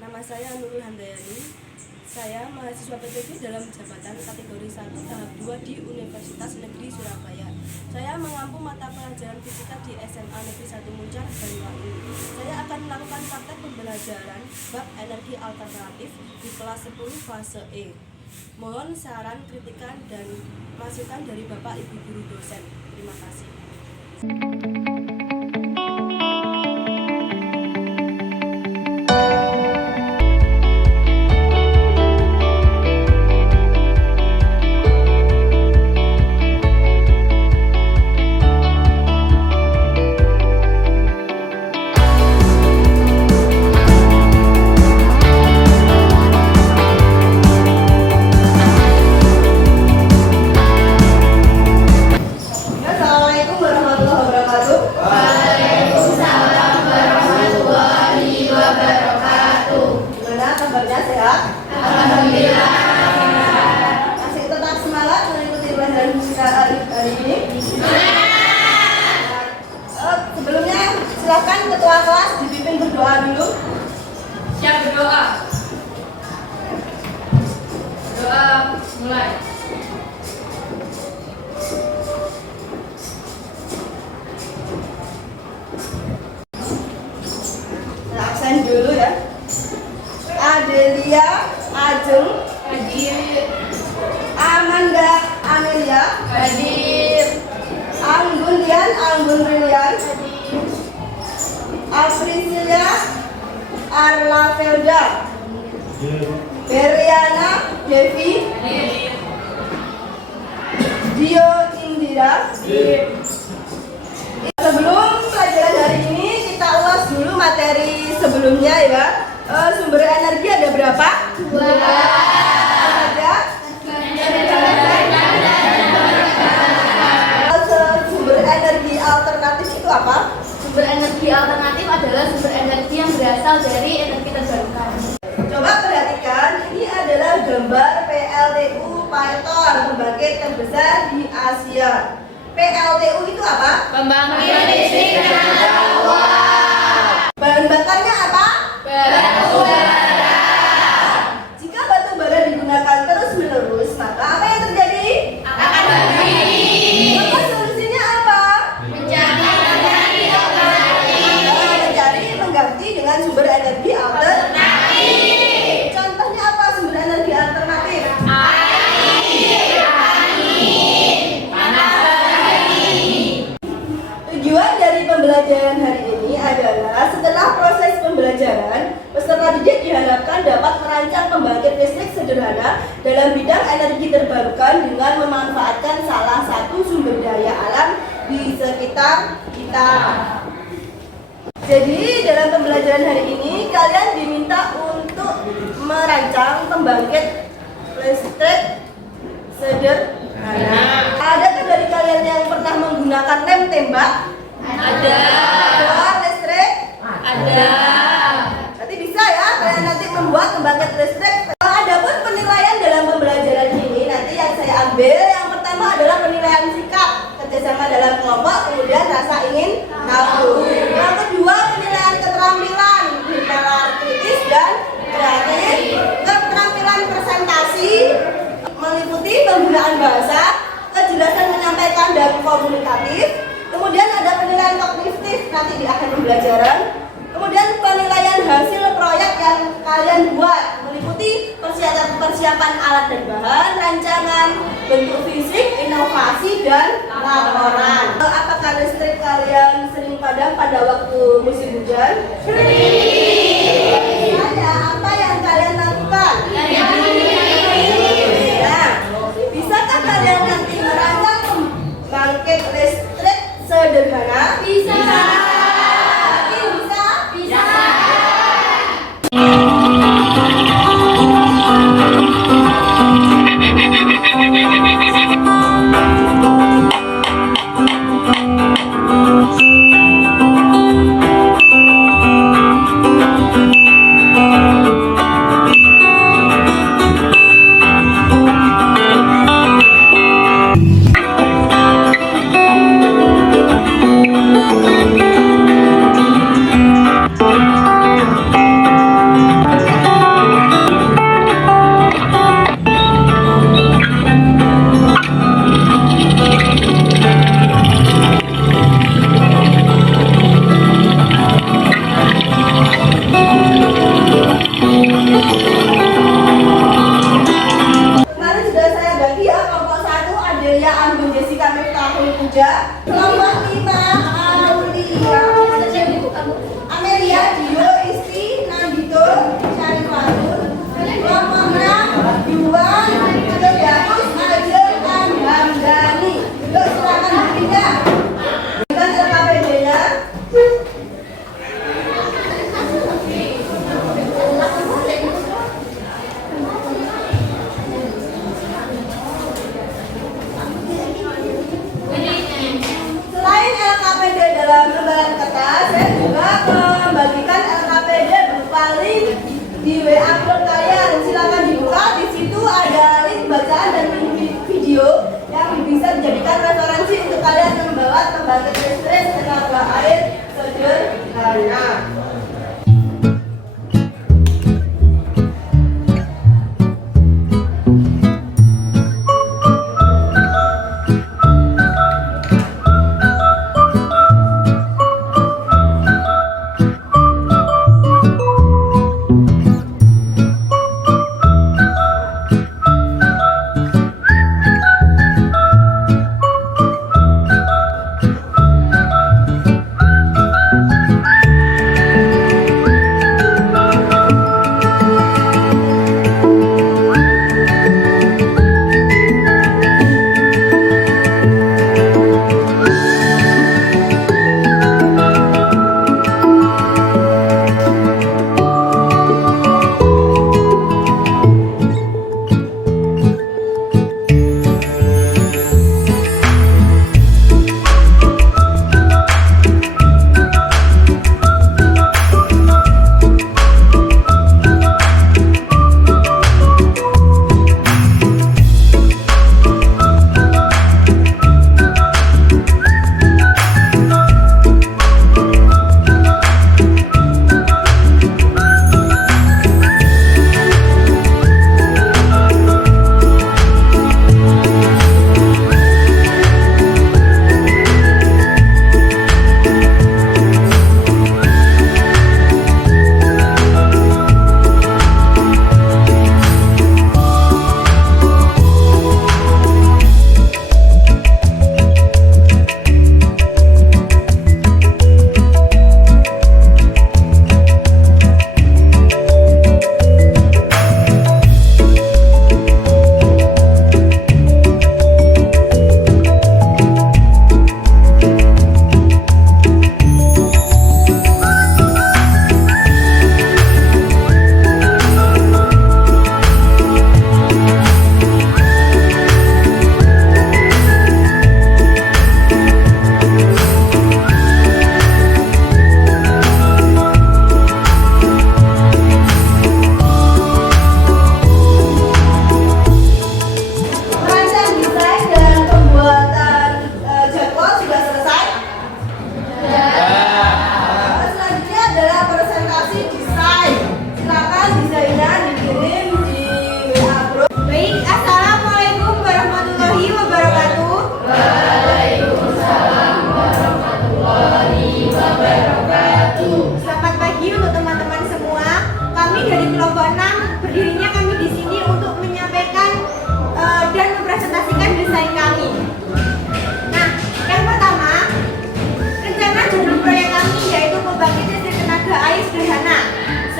Nama saya Nurul Handayani. Saya mahasiswa PTB dalam jabatan kategori 1 tahap 2 di Universitas Negeri Surabaya. Saya mengampu mata pelajaran fisika di SMA Negeri 1 Muncar, Banyuwangi. Saya akan melakukan praktek pembelajaran bab energi alternatif di kelas 10 fase E. Mohon saran, kritikan, dan masukan dari Bapak Ibu Guru dosen. Terima kasih. Alhamdulillah. Masih tetap semangat mengikuti pelajaran fisika hari ini? Sebelumnya silakan ketua kelas dipimpin berdoa dulu. Siap berdoa. Doa mulai. Absen dulu ya. Adelia Ajeng Hadir. Amanda Amelia Hadir. Anggun Brilian Hadir. Aprisilia Arla Felda Beriana Devi Hadir. Dio Indira. Hadir. Sebelum pelajaran hari ini kita ulas dulu materi sebelumnya ya. Sumber energi ada berapa? 2. Ada? Sumber energi alternatif itu apa? Sumber energi alternatif adalah sumber energi yang berasal dari energi terbarukan. Coba perhatikan, ini adalah gambar PLTU Paiton, pembangkit terbesar di Asia. PLTU itu apa? Pembangkit listrik tenaga uap. Bahan bakarnya apa? Batu bara. Jika batu bara digunakan terus-menerus, maka apa yang terjadi? Akan berdiri. Maka solusinya apa? Mencari alternatif. Mencari mengganti dengan sumber energi alternatif. Contohnya apa sumber energi alternatif? Air, angin, panas matahari. Tujuan dari pembelajaran hari ini adalah setelah proses pembelajaran, peserta didik diharapkan dapat merancang pembangkit listrik sederhana dalam bidang energi terbarukan dengan memanfaatkan salah satu sumber daya alam di sekitar kita. Jadi dalam pembelajaran hari ini kalian diminta untuk merancang pembangkit listrik sederhana. Adakah dari kalian yang pernah menggunakan lem tembak? Ada. Ada listrik? Ada. Nanti bisa ya kalian nanti membuat pembangkit listrik. Adapun penilaian dalam pembelajaran ini nanti yang saya ambil yang pertama adalah penilaian sikap, kerjasama dalam kelompok, kemudian rasa ingin tahu. Yang kedua penilaian keterampilan, bernalar kritis dan kreatif, keterampilan presentasi, meliputi penggunaan bahasa, kejelasan menyampaikan dan komunikatif. Kemudian ada penilaian kognitif nanti di akhir pembelajaran. Kemudian penilaian hasil proyek yang kalian buat meliputi persiapan alat dan bahan, rancangan, bentuk fisik, inovasi, dan laporan. Apakah listrik kalian sering padam pada waktu musim hujan? Sering. Apa yang kalian lakukan? Nah, bisakah kalian nanti merancang pembangkit listrik sederhana? Bisa. Bisa. muda. Kelompok 5 Aulia, Amelia, Dio, Isti, Nandito, Syarifatun. Kelompok 6 Yuwan, Firdaus, Ajeng, Hamdani. Yuk silakan berpindah. Berikan LKPD-nya. Selain LKPD dalam lembaran kertas, saya juga membagikan LKPD berupa link di WA grup kalian. Silakan dibuka. Di situ ada link bacaan dan link video yang bisa dijadikan referensi untuk kalian membawa pembangkit listrik tenaga air sederhana.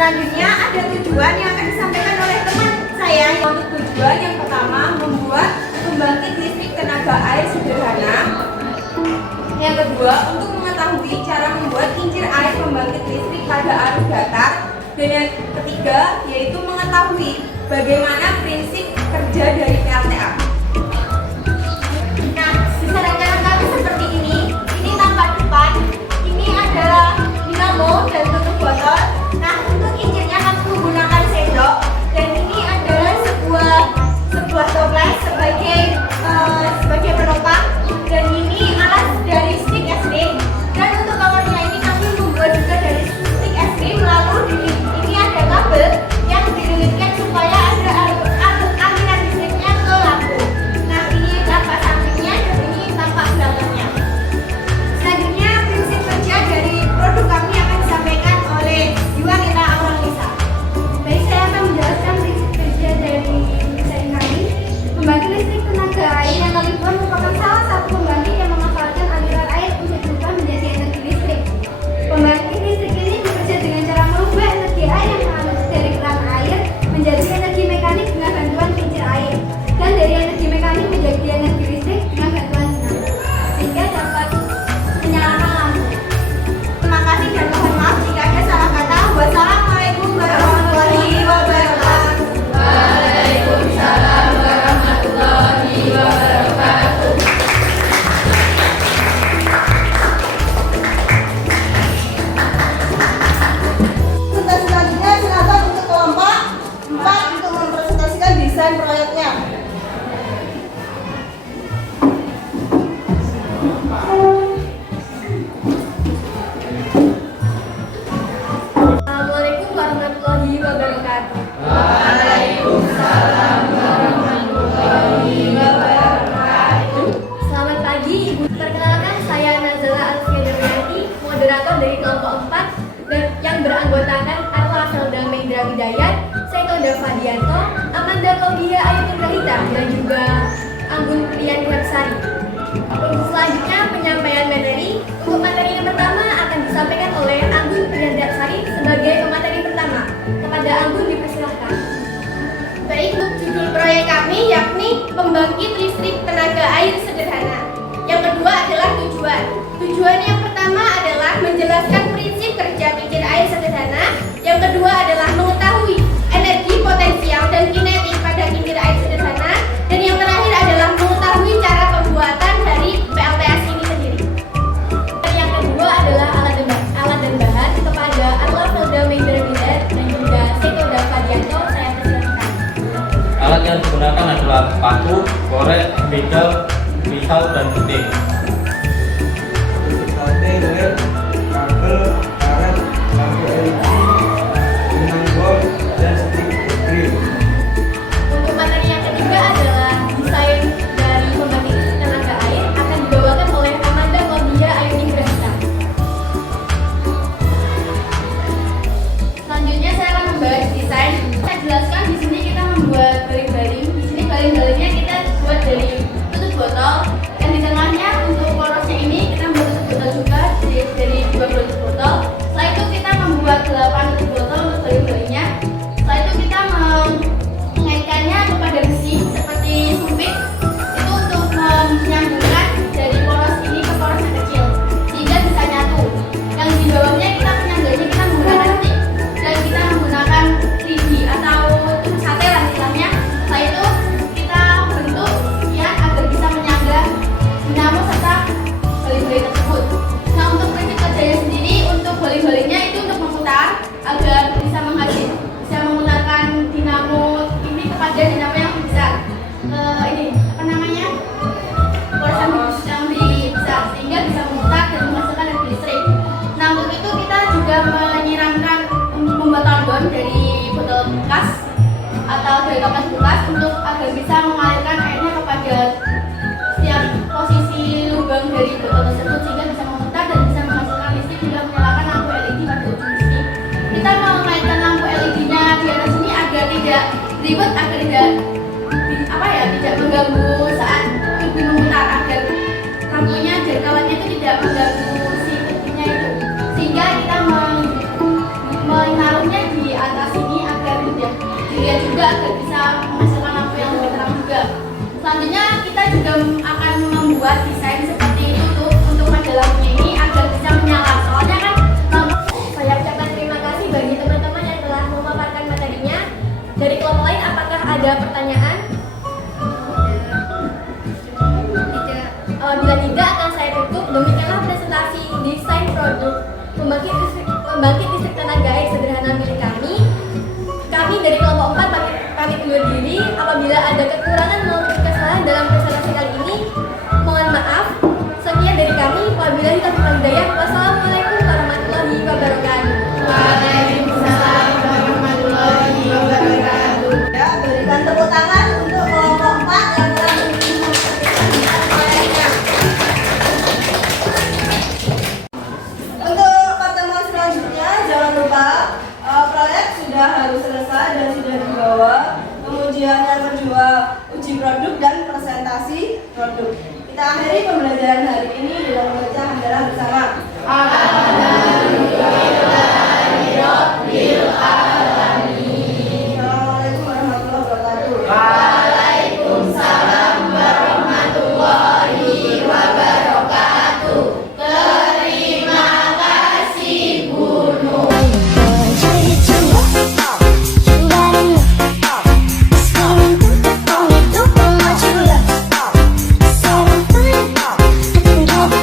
Selanjutnya ada tujuan yang akan disampaikan oleh teman saya. Untuk tujuan yang pertama, membuat pembangkit listrik tenaga air sederhana. Yang kedua, untuk mengetahui cara membuat kincir air pembangkit listrik pada arus datar. Dan yang ketiga, yaitu mengetahui bagaimana prinsip kerja dari PLTA. Nah, disarankan kami seperti ini. Ini tampak depan. Ini adalah dinamo dan tutup botol. Nah, untuk kincirnya kami menggunakan sendok. Dan ini adalah sebuah toples sebagai penopang. Dan ini alat dari stick es krim. Dan untuk powernya ini kami membuat juga dari stick es krim. Lalu ini ada kabel yang dililitkan supaya ada aliran listriknya ke lampu. Assalamualaikum warahmatullahi wabarakatuh. Waalaikumsalam warahmatullahi wabarakatuh. Selamat pagi Ibu. Perkenalkan saya Nazala Alfianti, moderator dari kelompok 4 dan yang beranggotakan Arla Selda Mendra Widayat, Seto Davadianto, Amanda Claudia Ayu Rahita dan juga Anggun Priyan Hapsari. Selanjutnya penyampaian materi. Untuk materi yang pertama akan disampaikan oleh Anggun Priyan Hapsari sebagai pemateri pertama. Kepada Anggun dipersilahkan. Baik, untuk judul proyek kami yakni pembangkit listrik tenaga air sederhana. Yang kedua adalah tujuan. Tujuan yang pertama adalah menjelaskan prinsip kerja kincir air sederhana. Yang kedua adalah mengetahui energi potensial dan kinetik pada kincir air sederhana. Dan yang terakhir adalah mengetahui cara pembuatan dari PLTS ini sendiri. Yang kedua adalah alat dan bahan. Kepada Arla Selda Mendra Widayat dan juga Seto Davadianto, saya persilahkan. Alat yang digunakan adalah paku, korek, pedal, pisau, dan gunting. Sate, led, kabel, karet, lampu LED, benang bolt, dan stick grill. Untuk materi yang ketiga adalah desain dari pembangkit listrik tenaga air akan dibawakan oleh Amanda Claudia Ayu Rahita. Selanjutnya saya akan membahas desain. Saya jelaskan di sini kita membuat baling-baling. Di sini baling-balingnya kita buat dari tutup botol. Dan di tengahnya untuk porosnya ini kita membuat tutup botol juga dari 2 tutup botol. Setelah itu kita membuat 8 tutup botol untuk baling-balingnya. Setelah itu kita mengaitkannya kepada besi seperti sumpit. Itu untuk menyambungkan dari poros ini ke poros yang kecil sehingga bisa nyatu. Yang di bawahnya kita penyangganya kita menggunakan stick dan kita menggunakan 3D atau tube sate lah istilahnya. Setelah itu kita bentuk ya agar bisa menyangga dinamo serta baling-baling tersebut. Nah, untuk prinsip kerjanya sendiri, untuk baling-balingnya itu untuk memutar agar bisa memutarkan dinamo ini kepada dinamo yang lebih besar. Ini apa namanya? Poros yang lebih besar sehingga bisa memutar dan menghasilkan energi listrik. Nah, untuk itu kita juga menyiramkan membuat taldon dari botol bekas atau dari kapas bekas untuk agar bisa mengalirkan airnya kepada setiap posisi lubang dari botol tersebut sehingga bisa memutar dan bisa menghasilkan listrik hingga menyalakan lampu LED pada ujung listrik. Kita mengaitkan lampu LED-nya di atas ini agar tidak ribet, agar tidak mengganggu saat turbin memutar, agar lampunya dari kawatnya itu tidak mengganggu si turbinnya itu, sehingga kita menaruhnya di atas ini agar tidak dilihat juga agar bisa menghasilkan lampu yang lebih terang juga. Selanjutnya kita juga akan membuat desain seperti ini untuk pada lampunya ini agar bisa menyala. Soalnya kan Saya ucapkan terima kasih bagi teman-teman yang telah memaparkan materinya. Dari kelompok lain, apakah ada pertanyaan? Bila tidak, akan saya tutup. Demikianlah presentasi desain produk pembangkit listrik tenaga air sederhana milik kami. Kami dari kelompok 4 pamit undur diri. Apabila ada kekurangan maupun kesalahan dalam presentasi kali ini, mohon maaf. Sekian dari kami. Wabillahi taufiq wal hidayah. Wassalamualaikum warahmatullahi wabarakatuh. Waalaikumsalam warahmatullahi wabarakatuh. Ya, berikan tepuk tangan untuk kelompok 4 yang telah menyampaikan proyeknya. Untuk pertemuan selanjutnya, jangan lupa proyek sudah harus selesai dan sudah dibawa. Kemudian yang kedua, uji produk dan presentasi produk. Kita akhiri pembelajaran hari ini dengan membaca hamdalah bersama. Alhamdulillahirabbil alamin. Assalamualaikum warahmatullahi wabarakatuh. Waalaikumsalam warahmatullahi wabarakatuh. Terima kasih Gunung. Don't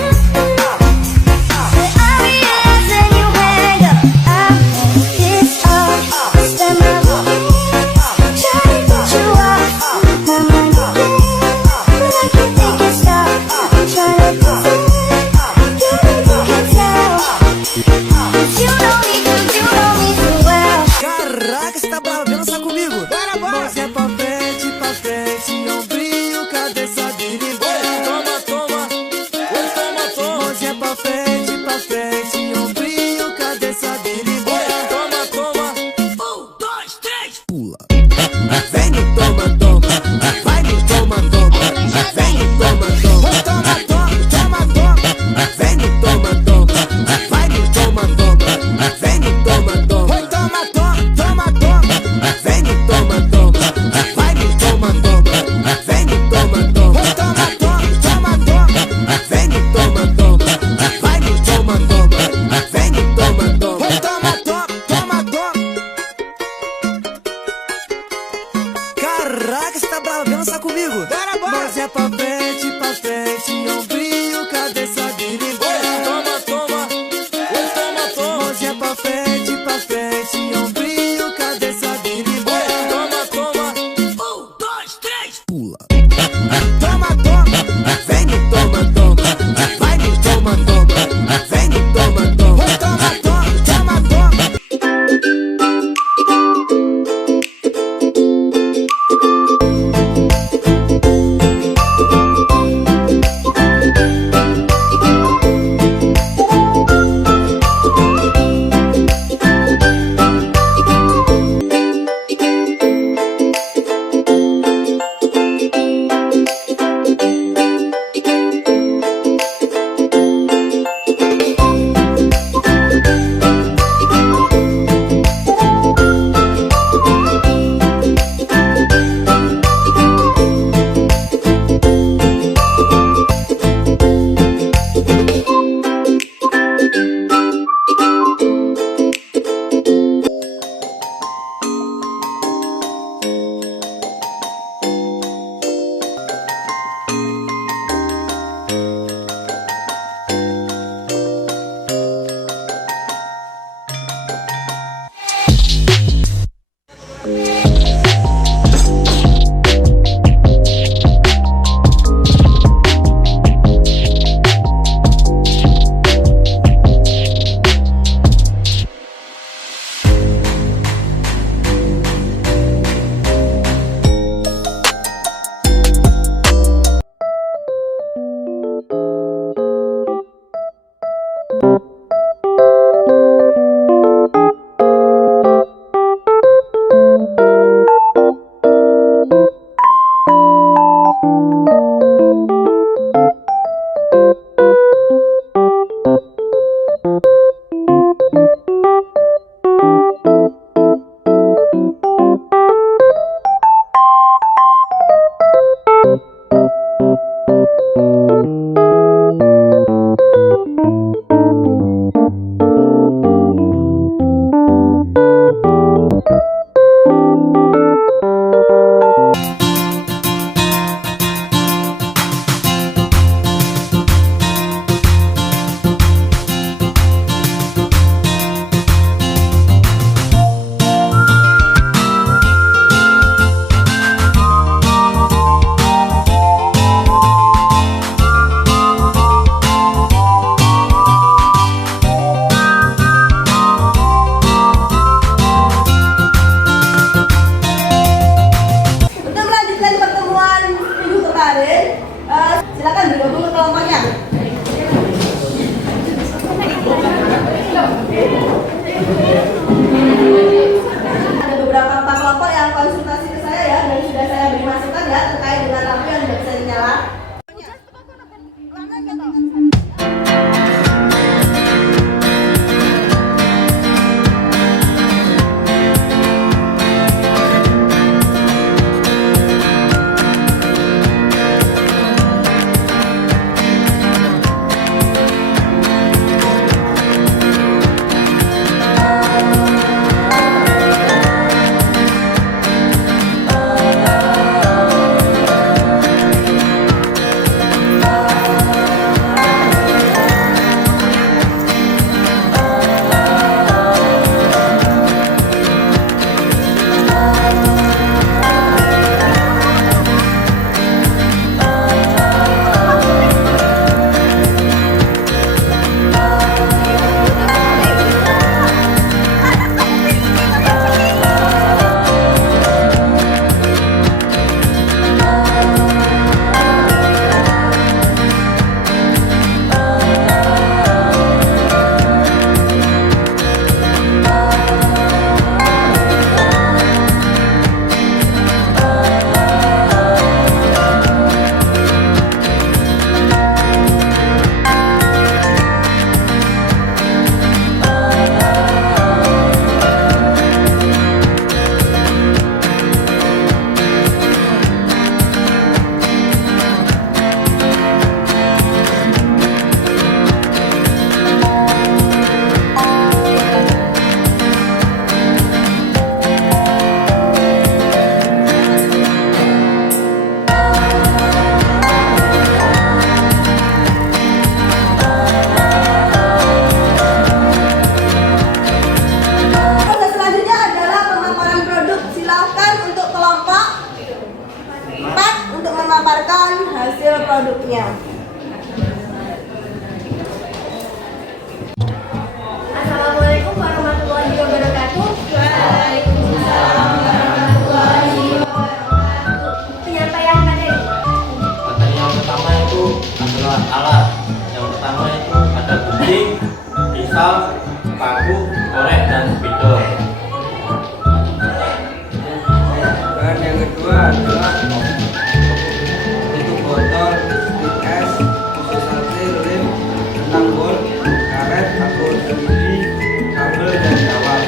pisau, paku, korek, dan spidol. Bahan yang kedua adalah tutup botol, stick es, tusuk sate, lem, kentang bol, karet, paku LED, kabel, dan kawat.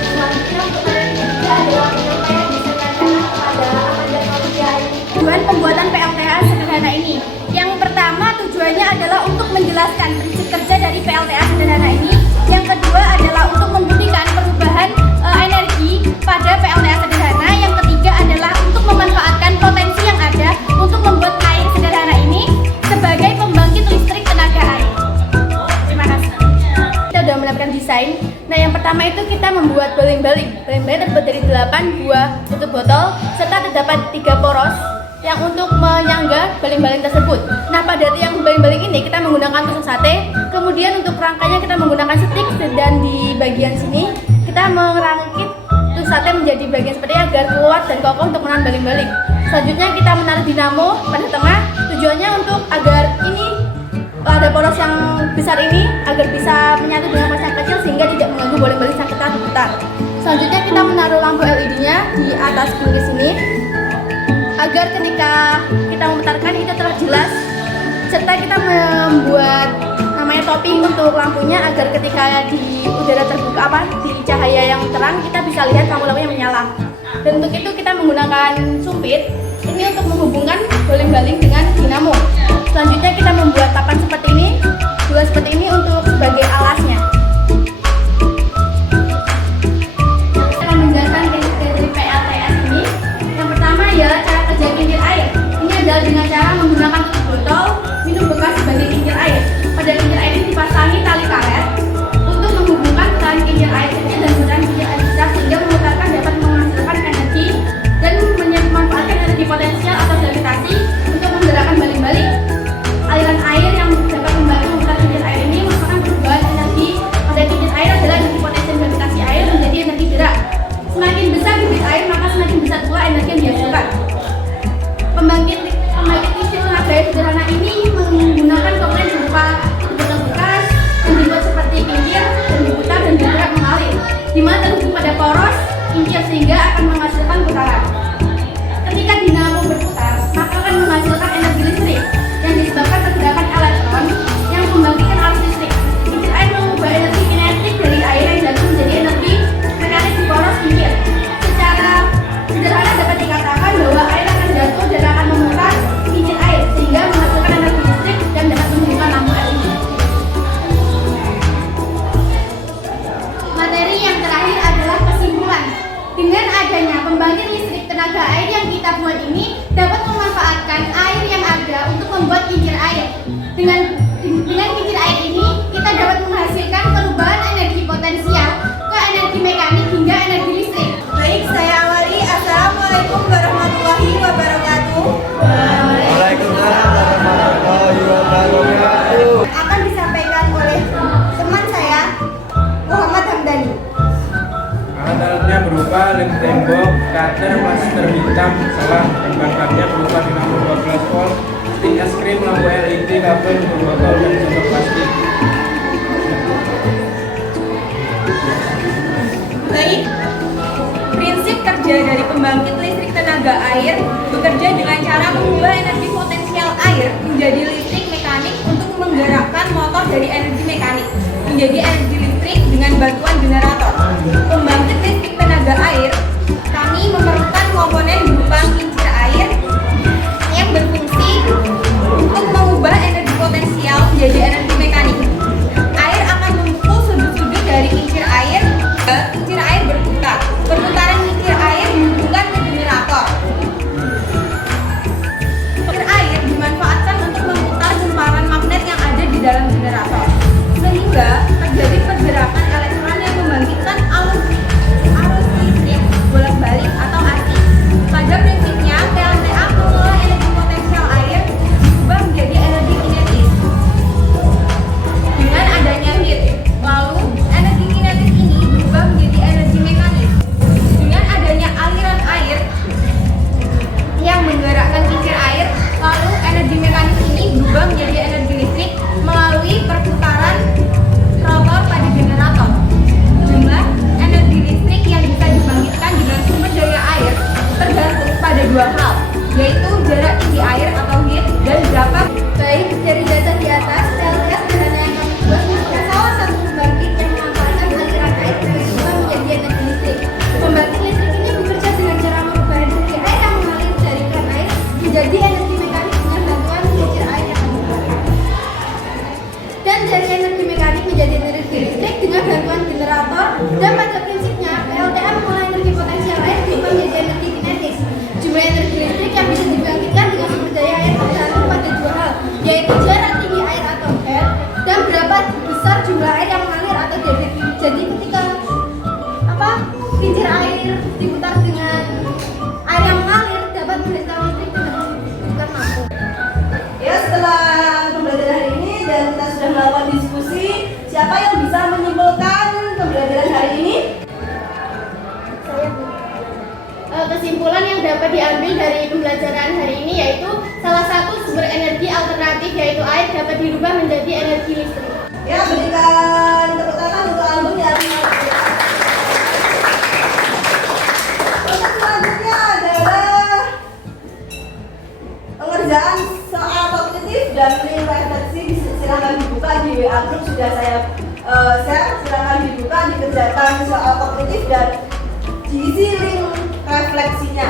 Selanjutnya untuk materi ketiga adalah penyampaian disertakan kepada aman dan manusia ini. Tujuan pembuatan PLTA sederhana ini. Yang pertama tujuannya adalah untuk menjelaskan prinsip kerja dari PLTA sederhana ini. Yang kedua adalah untuk membuktikan perubahan energi pada PLTA sederhana. Yang ketiga adalah untuk memanfaatkan potensi yang ada untuk membuat air sederhana ini sebagai pembangkit listrik tenaga air. Terima kasih. Kita sudah mendapatkan desain. Nah, yang pertama itu kita membuat baling-baling. Baling-baling terbuat dari 8 buah tutup botol serta terdapat 3 poros yang untuk menyangga baling-baling tersebut. Nah, pada tiang baling-baling ini kita menggunakan tusuk sate. Kemudian untuk rangkainya kita menggunakan stick, dan di bagian sini kita merangkit tusuk sate menjadi bagian seperti agar kuat dan kokoh untuk menahan baling-baling. Selanjutnya kita menaruh dinamo pada tengah. Tujuannya untuk agar ini ada poros yang besar ini agar bisa menyatu dengan poros yang kecil sehingga tidak mengganggu baling-baling saat kita putar. Selanjutnya kita menaruh lampu LED-nya di atas pinggir sini agar ketika kita memutarkan itu terlihat jelas, serta kita membuat namanya topping untuk lampunya agar ketika di udara terbuka di cahaya yang terang kita bisa lihat lampu-lampunya menyala. Dan untuk itu kita menggunakan sumpit ini untuk menghubungkan baling-baling dengan dinamo. Selanjutnya kita membuat papan seperti ini, dua seperti ini untuk sebagai alasnya. Kita akan menjelaskan dari PLTS ini. Yang pertama ya cara kerja kincir air. Ini adalah dengan cara menggunakan tutup botol minum bekas sebagai kincir air. Pada kincir air ini dipasangi tali karet untuk menghubungkan putaran kincir air kecil dan putaran kincir air besar sehingga memutarkan dapat menghasilkan energi dan memanfaatkan energi potensial atau gravitasi untuk menggerakkan baling-baling. Aliran air yang dapat membantu memutar kincir air ini merupakan perubahan energi pada kincir air adalah energi potensial gravitasi air menjadi energi gerak. Semakin besar bibit air maka semakin besar pula energi yang dihasilkan. Pembangkit listrik tenaga air sederhana ini menggunakan komponen berupa tutup botol bekas yang dibuat seperti kincir dan diputar dan bergerak mengalir, di mana terhubung pada poros kincir sehingga akan menghasilkan putaran. Ketika dinamo berputar, maka akan menghasilkan energi listrik yang disebabkan pergerakan elektron yang membangkitkan arus listrik. Kincir air mengubah energi kinetik dari air yang jatuh menjadi energi mekanik di poros kincir. Secara sederhana dapat dikatakan bahwa air akan jatuh dan akan memutar kincir air sehingga menghasilkan energi listrik dan dapat menghidupkan lampu LED. Materi yang terakhir adalah kesimpulan. Dengan adanya pembangkit listrik tenaga air yang kita buat ini dapat memanfaatkan air yang ada untuk membuat kincir air. Dengan kincir air ini kita dapat menghasilkan perubahan energi potensial ke energi mekanik hingga energi listrik. Baik, saya awali. Assalamualaikum warahmatullahi wabarakatuh. Waalaikumsalam warahmatullahi wabarakatuh. Akan disampaikan oleh teman saya, Muhammad Hamdani. Alat-alatnya berupa lem tembok, cutter, master hitam, selang, dan bahannya berupa dinamo 12 volt, stick es krim, lampu LED, kabel, botol, dan sendok plastik. Baik, prinsip kerja dari pembangkit listrik tenaga air bekerja dengan cara mengubah energi potensial air menjadi listrik mekanik untuk menggerakkan motor dari energi mekanik menjadi energi listrik dengan bantuan generator. Pembangkit listrik tenaga air, kami memerlukan komponen berupa kincir air yang berfungsi untuk mengubah energi potensial menjadi energi mekanik. Air akan memukul sudut-sudut dari kincir air berputar. Perputaran kincir air dihubungkan ke generator. Kincir air dimanfaatkan untuk memutar gumpalan magnet yang ada di dalam generator, sehingga terjadi pergerakan elektron yang membangkitkan arus melakukan diskusi. Siapa yang bisa menyimpulkan pembelajaran hari ini? Kesimpulan yang dapat diambil dari pembelajaran hari ini yaitu salah satu sumber energi alternatif yaitu air dapat dirubah menjadi energi listrik. Ya, berikan tepuk tangan untuk album ya. Untuk selanjutnya adalah pengerjaan soal kognitif dan link refleksi. Silakan dibuka di WA group, sudah saya share. Silakan dibuka, dikerjakan soal kognitif dan diisi link refleksinya.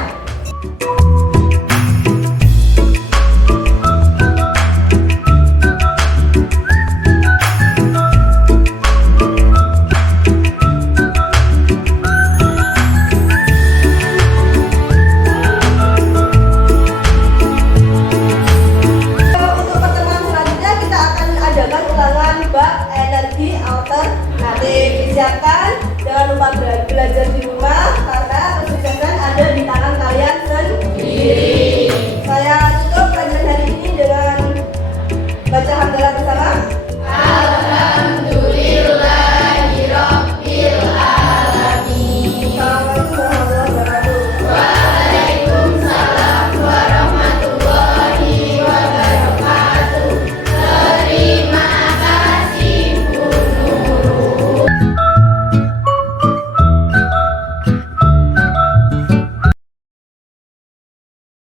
Untuk pertemuan selanjutnya kita akan adakan ulangan bab energi alternatif. Disiapkan, jangan lupa belajar di rumah karena kesuksesan ada di tangan kalian sendiri. Saya tutup pelajaran hari ini dengan baca hamdalah bersama.